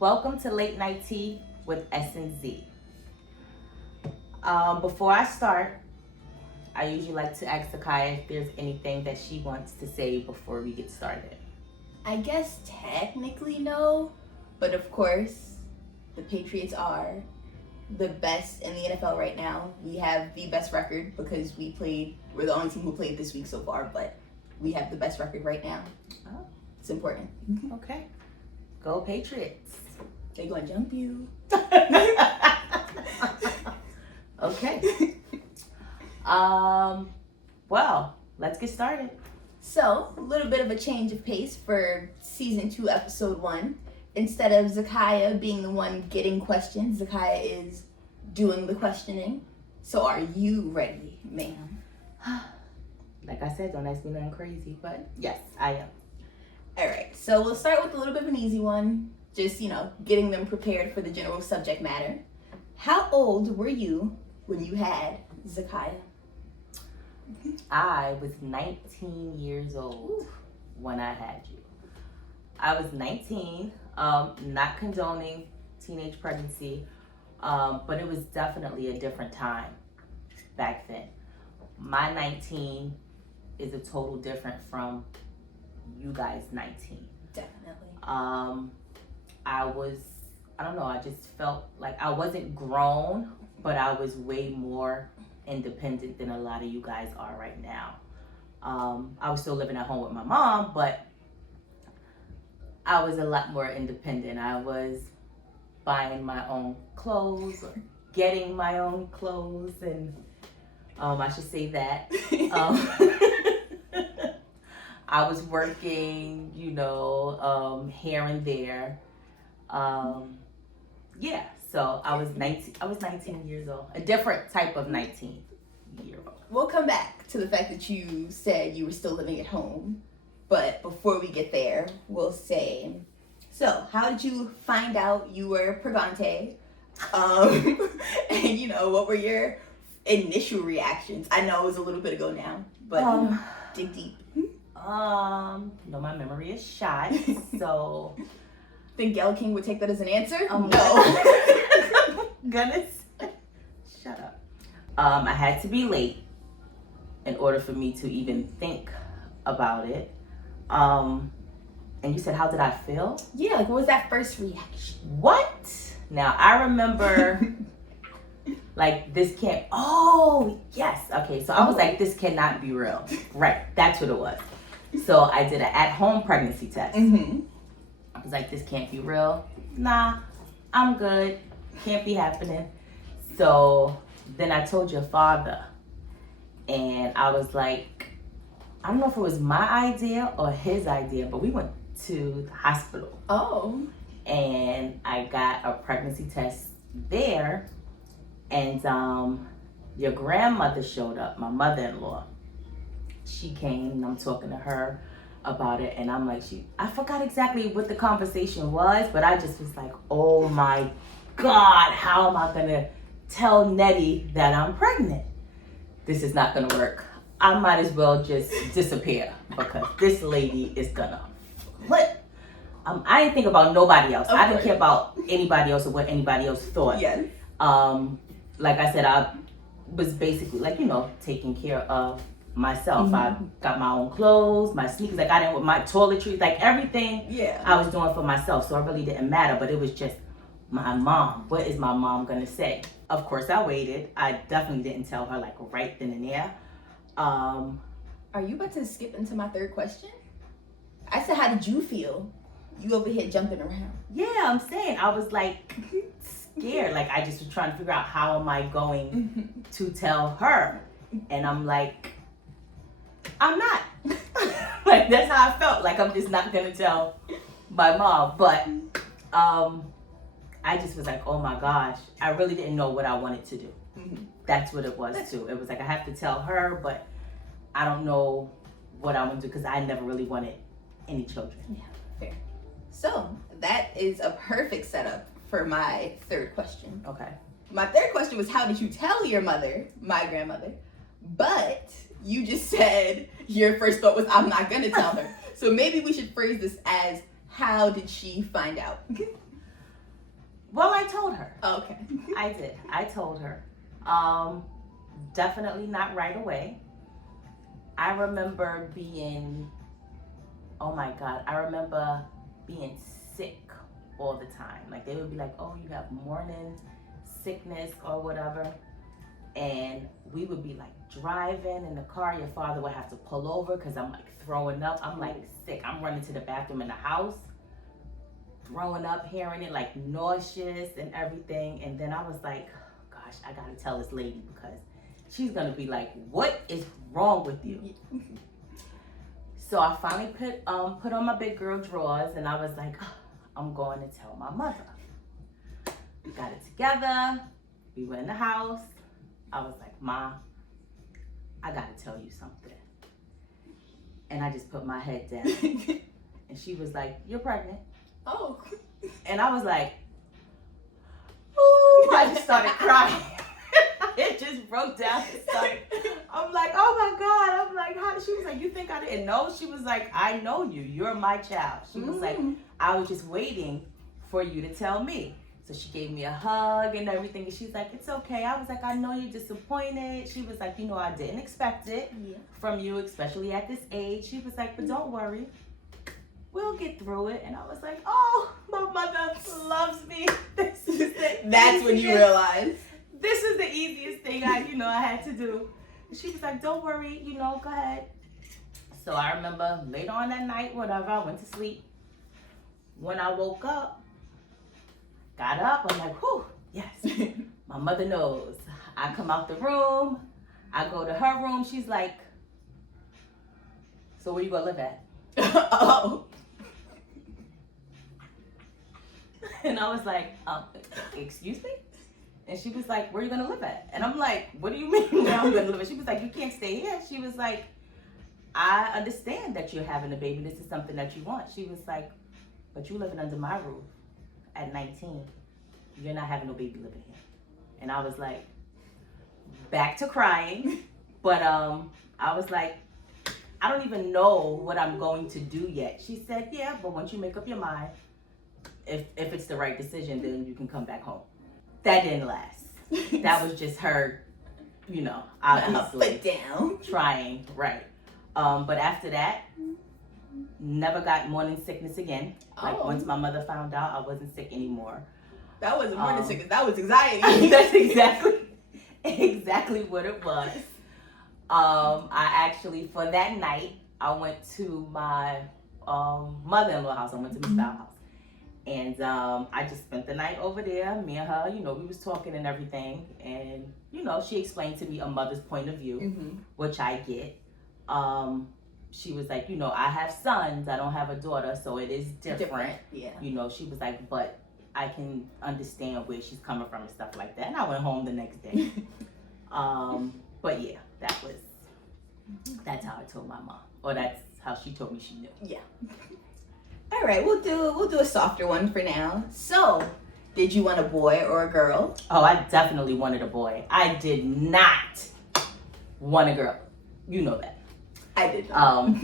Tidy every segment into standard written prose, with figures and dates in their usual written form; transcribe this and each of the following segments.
Welcome to Late Night Tea with S and Z. Before I start, I usually like to ask Zakaya if there's anything that she wants to say before we get started. I guess technically no, but of course, the Patriots are the best in the NFL right now. We have the best record because we're the only team who played this week so far, but we have the best record right now. Oh. It's important. Okay. Go Patriots. They're gonna jump you. Okay. Well, let's get started. So, a little bit of a change of pace for season 2, episode 1. Instead of Zakaya being the one getting questions, Zakaya is doing the questioning. So, are you ready, ma'am? Like I said, don't ask me nothing crazy, but yes, I am. All right, so we'll start with a little bit of an easy one. Just, getting them prepared for the general subject matter. How old were you when you had Zakaya? I was 19 years old when I had you. I was 19, not condoning teenage pregnancy, but it was definitely a different time back then. My 19 is a total different from you guys' 19. Definitely. I just felt like I wasn't grown, but I was way more independent than a lot of you guys are right now. I was still living at home with my mom, but I was a lot more independent. I was buying my own clothes or getting my own clothes, and I should say that. I was working, here and there. So I was 19 years old. A different type of 19-year-old. We'll come back to the fact that you said you were still living at home. But before we get there, we'll say, so how did you find out you were pregante? And what were your initial reactions? I know it was a little bit ago now, but dig deep. My memory is shot, so... Think Gail King would take that as an answer? No. Goodness. Shut up. I had to be late in order for me to even think about it. And you said, how did I feel? Yeah, what was that first reaction? What? Now, I remember, yes. Okay, so I was like, this cannot be real. Right, that's what it was. So I did an at-home pregnancy test. Mm-hmm. I was like, this can't be real. Nah, I'm good. Can't be happening. So then I told your father. And I was like, I don't know if it was my idea or his idea, but we went to the hospital. Oh. And I got a pregnancy test there. And your grandmother showed up, my mother-in-law. She came and I'm talking to her about it, and I'm like, I forgot exactly what the conversation was, but I just was like, oh my God, how am I gonna tell Nettie that I'm pregnant? This is not gonna work. I might as well just disappear because this lady is gonna flip. I didn't think about nobody else. I didn't care about anybody else or what anybody else thought. Yes. Like I said, I was basically taking care of myself. Mm-hmm. I got my own clothes, my sneakers, I didn't with my toiletries, everything. Yeah. I was doing for myself, so it really didn't matter. But it was just my mom. What is my mom gonna say? Of course, I waited. I definitely didn't tell her right then and there. Are you about to skip into my third question? I said, how did you feel? You over here jumping around. Yeah, I'm saying I was scared. I just was trying to figure out how am I going to tell her, and I'm like, I'm not. That's how I felt. I'm just not gonna tell my mom. But I just was like, oh my gosh, I really didn't know what I wanted to do. Mm-hmm. That's what it was too. It was I have to tell her, but I don't know what I want to do because I never really wanted any children. Yeah, fair. So that is a perfect setup for my third question. Okay. My third question was, how did you tell your mother, my grandmother? But you just said your first thought was, I'm not going to tell her. So maybe we should phrase this as, how did she find out? Well, I told her. Oh, okay. I did. I told her. Definitely not right away. I remember being, oh my God, I remember being sick all the time. Like they would be like, oh, you have morning sickness or whatever. And we would be like driving in the car. Your father would have to pull over because I'm like throwing up. I'm like sick. I'm running to the bathroom in the house, throwing up, hearing it, like nauseous and everything. And then I was like, gosh, I gotta tell this lady because she's gonna be like, what is wrong with you? So I finally put on my big girl drawers and I was like, oh, I'm going to tell my mother. We got it together. We went in the house. I was like, Ma, I gotta tell you something. And I just put my head down. And she was like, you're pregnant. Oh. And I was like, ooh, I just started crying. It just broke down and started. I'm like, oh my God. I'm like, how? She was like, you think I didn't know? She was like, I know you. You're my child. She was like, I was just waiting for you to tell me. So she gave me a hug and everything. And she's like, it's okay. I was like, I know you're disappointed. She was like, I didn't expect it from you, especially at this age. She was like, but don't worry. We'll get through it. And I was like, oh, my mother loves me. This is That's when you realized. This is the easiest thing I had to do. She was like, don't worry, go ahead. So I remember later on that night, whatever, I went to sleep. When I woke up, got up, I'm like, whew, yes, my mother knows. I come out the room, I go to her room, she's like, so where you gonna live at? Oh. And I was like, excuse me? And she was like, where are you gonna live at? And I'm like, what do you mean where I'm gonna live at? She was like, you can't stay here. She was like, I understand that you're having a baby. This is something that you want. She was like, but you living under my roof at 19. You're not having no baby living here. And I was like, back to crying. But I was like, I don't even know what I'm going to do yet. She said, yeah, but once you make up your mind, if it's the right decision, then you can come back home. That didn't last. That was just her, obviously Put down. trying, right. But after that, never got morning sickness again. Like once my mother found out, I wasn't sick anymore. That wasn't morning sickness. That was anxiety. That's exactly what it was. I actually, for that night, I went to my mother-in-law house. I went to Miss Bow's house. And I just spent the night over there. Me and her, we was talking and everything. And, she explained to me a mother's point of view, which I get. She was like, I have sons. I don't have a daughter, so it is different. Yeah. She was like, but I can understand where she's coming from and stuff like that. And I went home the next day. But yeah, that's how I told my mom. Or that's how she told me she knew. Yeah. All right, we'll do a softer one for now. So, did you want a boy or a girl? Oh, I definitely wanted a boy. I did not want a girl. You know that. I did not.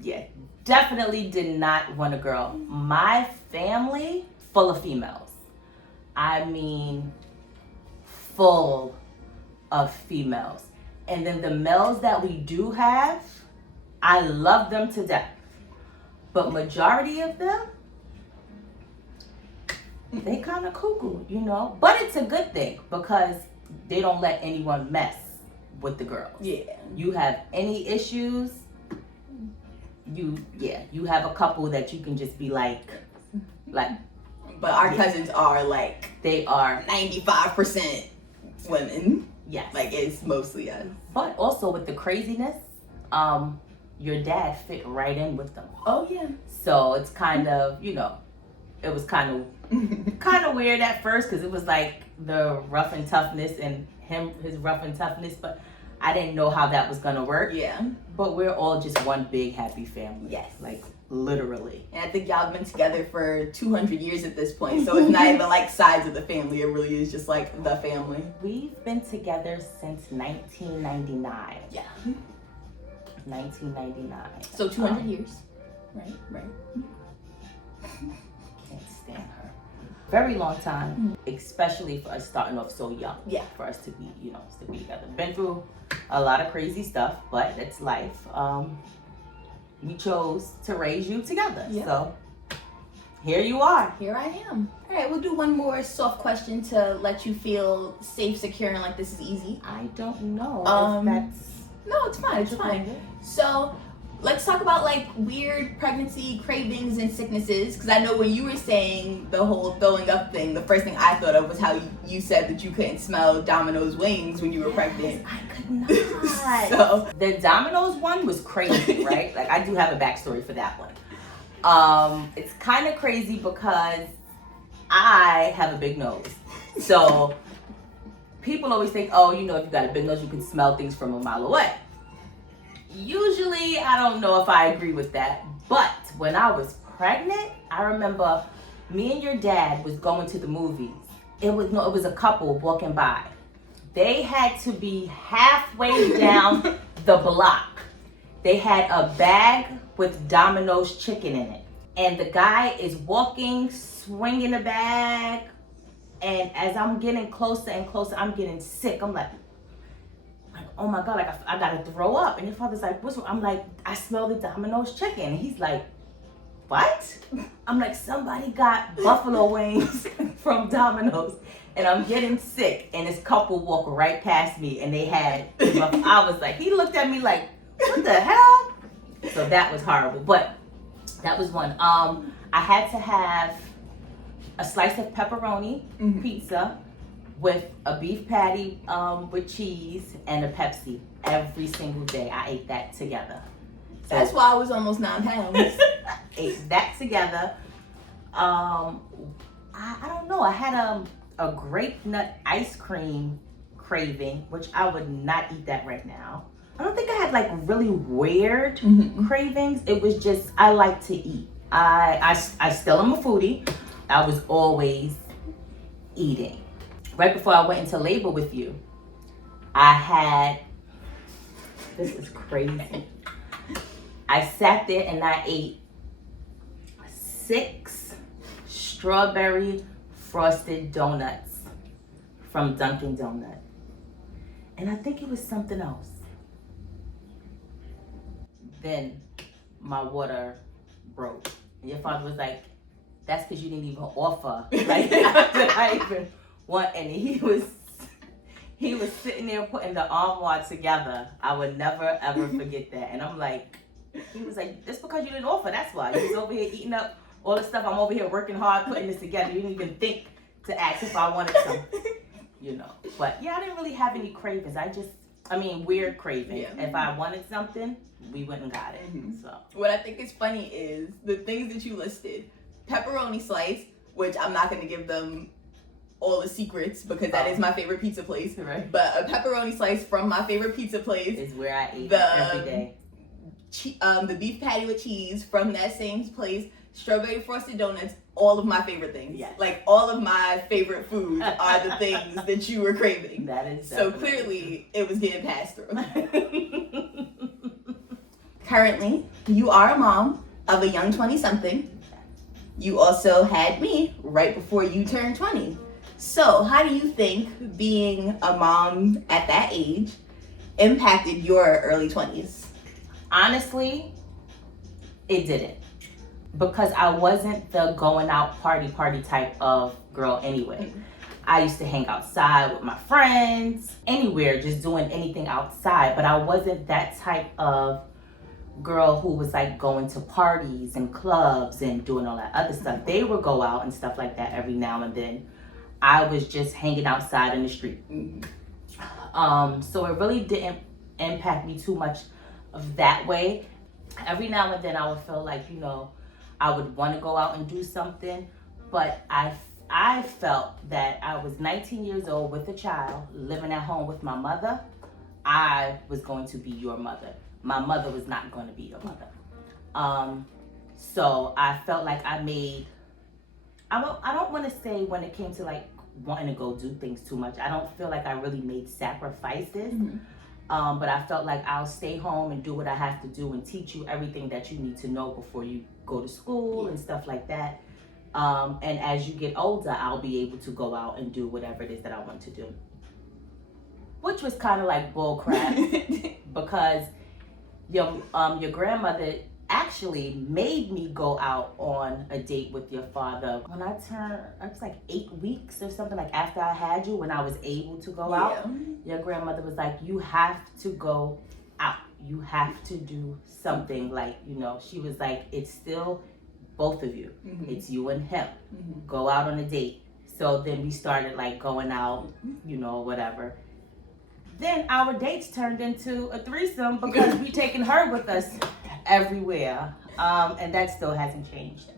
Yeah, definitely did not want a girl. My family, full of females. I mean, full of females. And then the males that we do have, I love them to death. But majority of them, they kind of cuckoo, But it's a good thing because they don't let anyone mess with the girls. Yeah. You have any issues, you have a couple that you can just be like. But our cousins are like, they are 95% women. Yes. Like it's mostly us. But also with the craziness, your dad fit right in with them. Oh yeah. So it's kind of, it was kind of weird at first because it was like the rough and toughness and his rough and toughness, but I didn't know how that was gonna work. Yeah. But we're all just one big happy family. Yes. Like literally. And I think y'all been together for 200 years at this point, so it's not even like sides of the family. It really is just like the family. We've been together since 1999. Yeah. 1999. So 200 years. Right. Can't stand her. very long time, especially for us starting off so young. Yeah. For us to be, to be together. Been through a lot of crazy stuff, but it's life. We chose to raise you together. Yeah. So here you are. Here I am. All right, we'll do one more soft question to let you feel safe, secure, and like this is easy. I don't know if that's... No, it's fine. It's fine. So let's talk about like weird pregnancy cravings and sicknesses. Because I know when you were saying the whole throwing up thing, the first thing I thought of was how you said that you couldn't smell Domino's wings when you were pregnant. I could not. So the Domino's one was crazy, right? Like I do have a backstory for that one. It's kind of crazy because I have a big nose. So people always think, oh, if you got a big nose, you can smell things from a mile away. Usually, I don't know if I agree with that. But when I was pregnant, I remember me and your dad was going to the movies. It was a couple walking by. They had to be halfway down the block. They had a bag with Domino's chicken in it. And the guy is walking, swinging the bag. And as I'm getting closer and closer, I'm getting sick. I'm like, oh my God, like I gotta throw up. And your father's like, what's wrong? I'm like, I smell the Domino's chicken. And he's like, what? I'm like, somebody got buffalo wings from Domino's. And I'm getting sick. And this couple walked right past me. And they had, I was like, he looked at me like, what the hell? So that was horrible. But that was one. I had to have a slice of pepperoni pizza with a beef patty with cheese and a Pepsi every single day. I ate that together. So that's why I was almost 9 pounds. Ate that together. I don't know. I had a grape nut ice cream craving, which I would not eat that right now. I don't think I had like really weird cravings. It was just I like to eat. I still am a foodie. I was always eating. Right before I went into labor with you, I had, this is crazy. I sat there and I ate 6 strawberry frosted donuts from Dunkin' Donuts. And I think it was something else. Then my water broke. And your father was like, that's because you didn't even offer. Like, I even want any. He was sitting there putting the armoire together. I would never, ever forget that. And I'm like, he was like, just because you didn't offer, that's why. You was over here eating up all the stuff. I'm over here working hard, putting this together. You didn't even think to ask if I wanted some, But yeah, I didn't really have any cravings. Weird cravings. Yeah. If I wanted something, we went and got it. So what I think is funny is the things that you listed. Pepperoni slice, which I'm not going to give them all the secrets because that is my favorite pizza place. Right. But a pepperoni slice from my favorite pizza place is where I eat every day. The beef patty with cheese from that same place. Strawberry frosted donuts. All of my favorite things. Yes. Like all of my favorite foods are the things that you were craving. That is so clearly it was getting passed through. Currently, you are a mom of a young 20-something. You also had me right before you turned 20. So how do you think being a mom at that age impacted your early 20s? Honestly, it didn't. Because I wasn't the going out party type of girl anyway. I used to hang outside with my friends, anywhere, just doing anything outside. But I wasn't that type of girl who was like going to parties and clubs and doing all that other stuff. They would go out and stuff like that every now and then. I was just hanging outside in the street. So it really didn't impact me too much of that way. Every now and then I would feel like, I would want to go out and do something, but I felt that I was 19 years old with a child, living at home with my mother. I was going to be your mother. My mother was not going to be your mother. So I felt like I don't want to say when it came to like wanting to go do things too much. I don't feel like I really made sacrifices. But I felt like I'll stay home and do what I have to do and teach you everything that you need to know before you go to school and stuff like that. And as you get older, I'll be able to go out and do whatever it is that I want to do. Which was kind of like bull crap because your grandmother actually made me go out on a date with your father when I was like 8 weeks or something, like after I had you, when I was able to go out. Your grandmother was like, you have to go out. You have to do something. Like, you know, she was like, it's still both of you. It's you and him. Go out on a date. So then we started like going out, you know, whatever. Then our dates turned into a threesome because we taking her with us everywhere. And that still hasn't changed.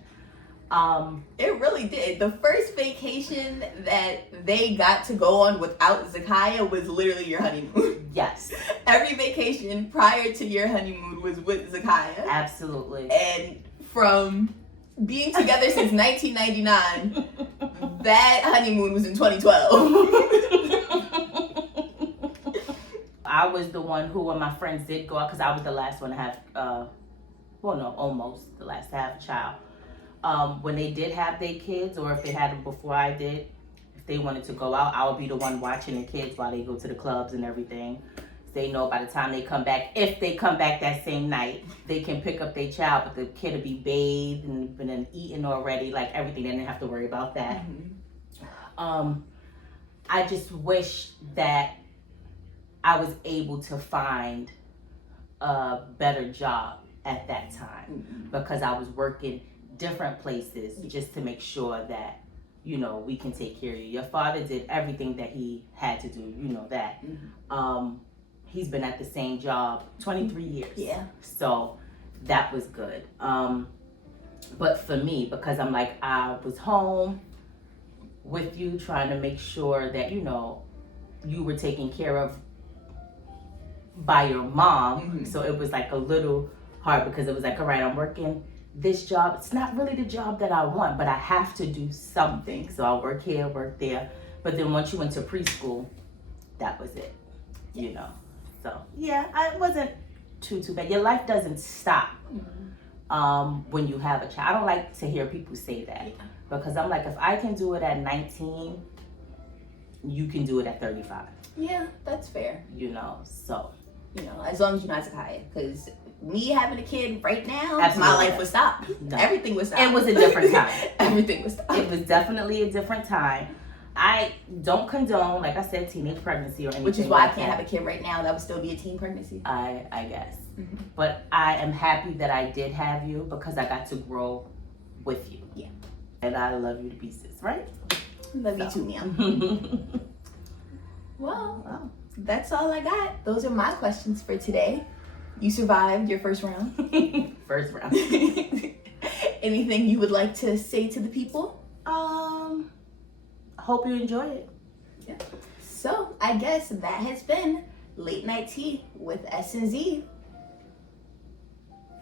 It really did. The first vacation that they got to go on without Zakiah was literally your honeymoon. Yes. Every vacation prior to your honeymoon was with Zakiah. Absolutely. And from being together since 1999, that honeymoon was in 2012. I was the one who, when my friends did go out, because I was the last one to have, almost the last to have a child. When they did have their kids, or if they had them before I did, if they wanted to go out, I would be the one watching the kids while they go to the clubs and everything. They know by the time they come back, if they come back that same night, they can pick up their child, but the kid will be bathed and been eaten already, like everything. They didn't have to worry about that. I just wish that I was able to find a better job at that time because I was working different places just to make sure that, you know, we can take care of you. Your father did everything that he had to do, you know that. He's been at the same job 23 years. Yeah. So that was good. But for me, because I'm like, I was home with you trying to make sure that, you know, you were taken care of by your mom. So it was like a little hard because it was like, all right, I'm working this job. It's not really the job that I want, but I have to do something. So I'll work here, work there. But then once you went to preschool, that was it, you know. So yeah, it wasn't too bad. Your life doesn't stop when you have a child. I don't like to hear people say that because I'm like, if I can do it at 19, you can do it at 35. Yeah, that's fair. You know, so. You know, as long as you're not Zakiah. Because me having a kid right now, Absolutely. My life would stop. No. Everything would stop. It was a different time. Everything would stop. It was definitely a different time. I don't condone, like I said, teenage pregnancy or anything. Which is why like I can't have a kid right now. That would still be a teen pregnancy. I guess. But I am happy that I did have you because I got to grow with you. Yeah. And I love you to pieces, right? Love you too, Mia. Well, that's all I got. Those are my questions for today. You survived your first round. First round. Anything you would like to say to the people? Hope you enjoy it. Yeah. So I guess that has been Late Night Tea with S and Z.